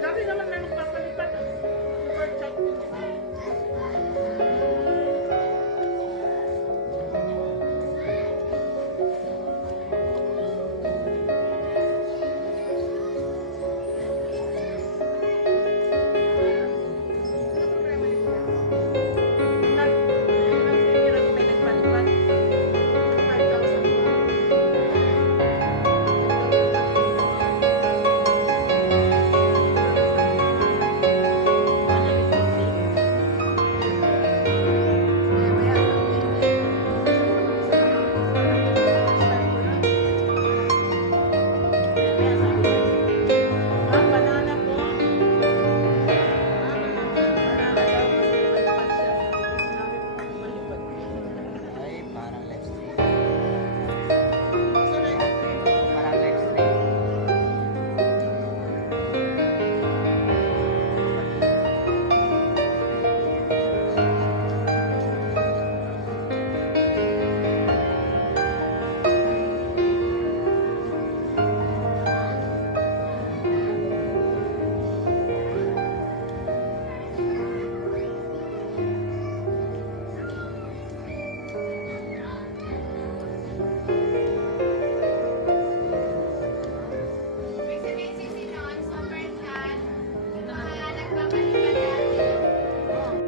Dati naman may magpapalipat. Super chat. Ay, parang live stream. Parang live stream.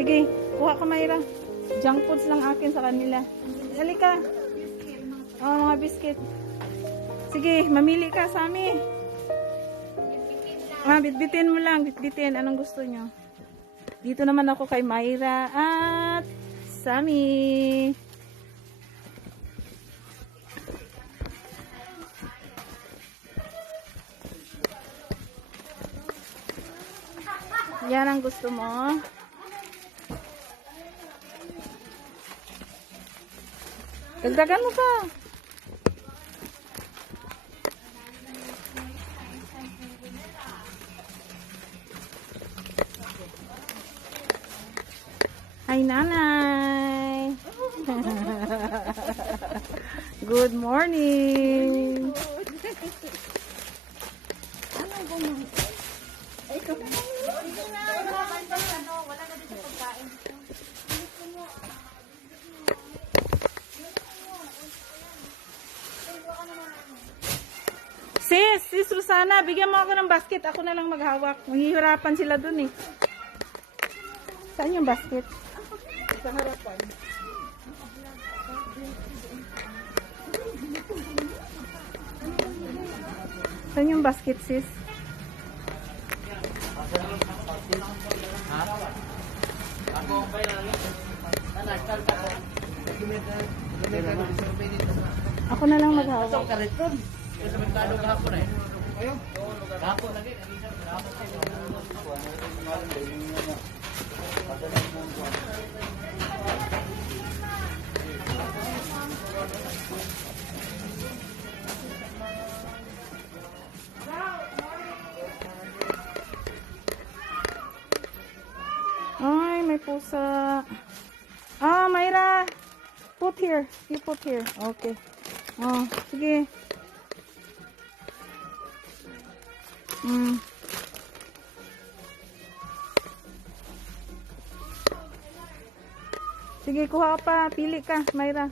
Sige, kuha ka Mayra. Junk foods lang akin sa kanila. Halika. Oh, mga biscuit. Sige, mamili ka, Sami. Bitbitin mo lang. Bitbitin. Anong gusto nyo? Dito naman ako kay Mayra at Sami. Yan ang gusto mo. Dagdagan mo pa. Hi, Nanay. Good morning. Sis Susana, bigyan mo ako ng basket. Ako na lang maghawak. Mahihirapan sila dun eh. Saan yung basket? Sa harapan. Saan yung basket, sis? Ako na lang maghawak. Ay, may pusa. Ah, Mayra. Put here. You put here. Okay. Oh, sige. Sige, kuha pa. Pili ka, Mayra.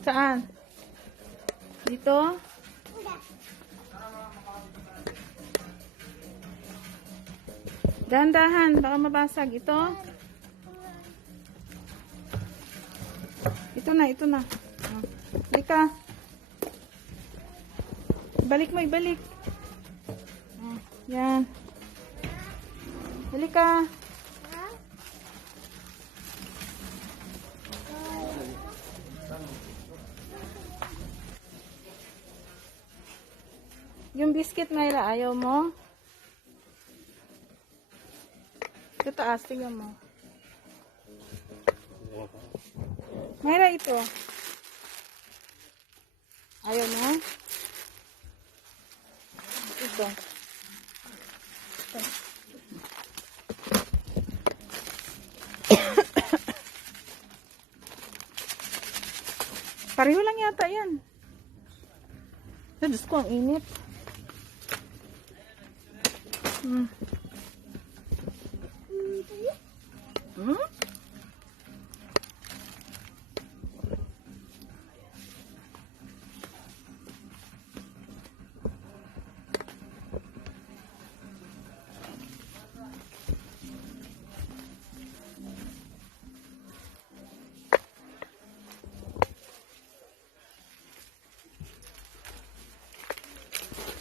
Saan? Dito? Dahan-dahan, baka mabasag. Ito? Ito na, ito na. Halika. Balik mo, ibalik. Yan. Halika. Yung biscuit, Myra, ayaw mo? Sa taas, tingnan mo. Myra, ito. Ayaw mo? Ito. Pareho lang yata yan. Diyos ko, ang init. Hmm?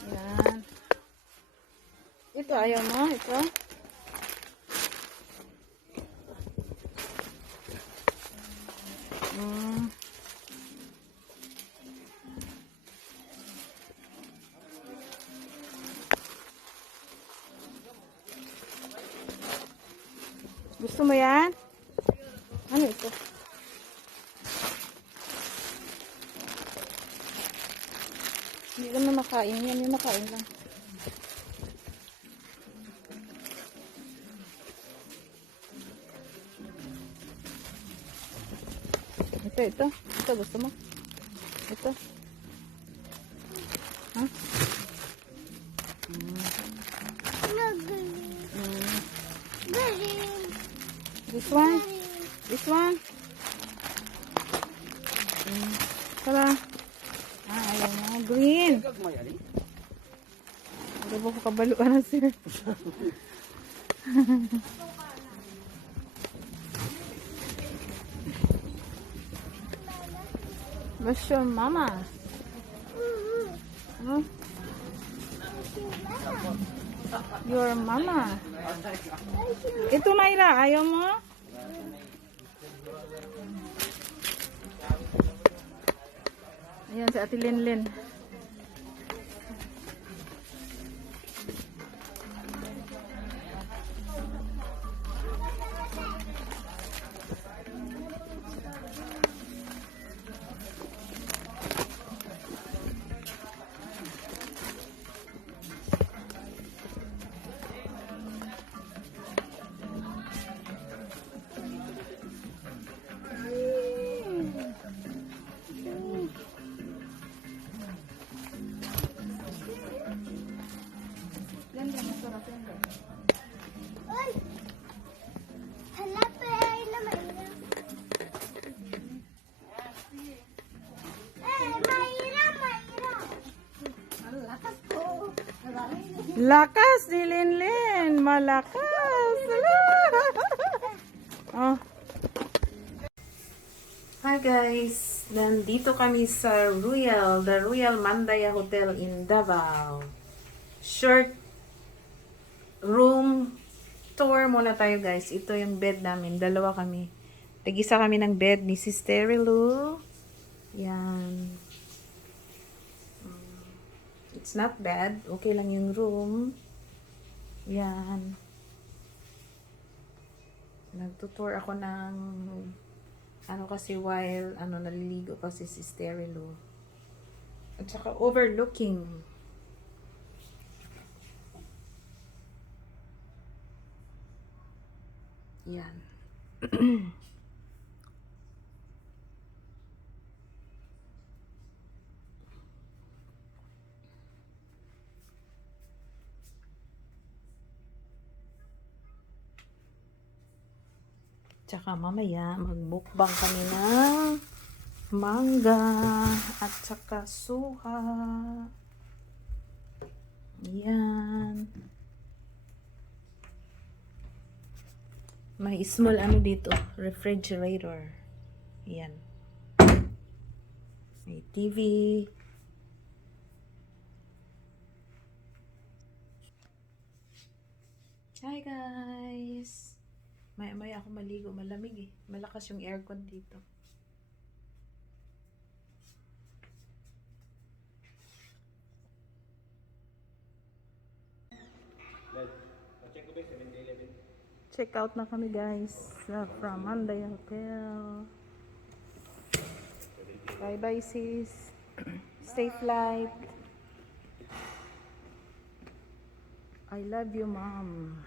Yan. Ito, ayaw mo? Ito? Gusto mo yan? Ano ito? Hindi naman makain. Yan yung makain lang. Ito. Ito, gusto mo? Ito. Ha? This one? This one? Tara. Ayaw mo. Green. Ano ba ko kabaluan na sir? What's your mama? Huh? Your mama. Ito, Myra. Ayaw mo? Ayan, si Ate Linlin. Lakas ni Linlin, malakas. Oh. Hi guys, nandito kami sa the Royal Mandaya Hotel in Davao. Short room tour muna tayo guys. Ito yung bed namin, dalawa kami. Tag-isa kami ng bed ni Sister Lu. Yan. It's not bad. Okay lang yung room. Yan. Nagtutour ako ng kasi while naliligo pa si Sister Lu. At saka overlooking. Yan. Tsaka mamaya magbukbang kami ng mangga at saka suha. Yan. May small dito, refrigerator. Yan. May TV. Hi guys. Maya ako maligo, malamig eh. Malakas yung aircon dito. Check ko ba 7-Eleven? Check out na kami guys from Manday Hotel. Bye bye sis. Stay flight. I love you mom.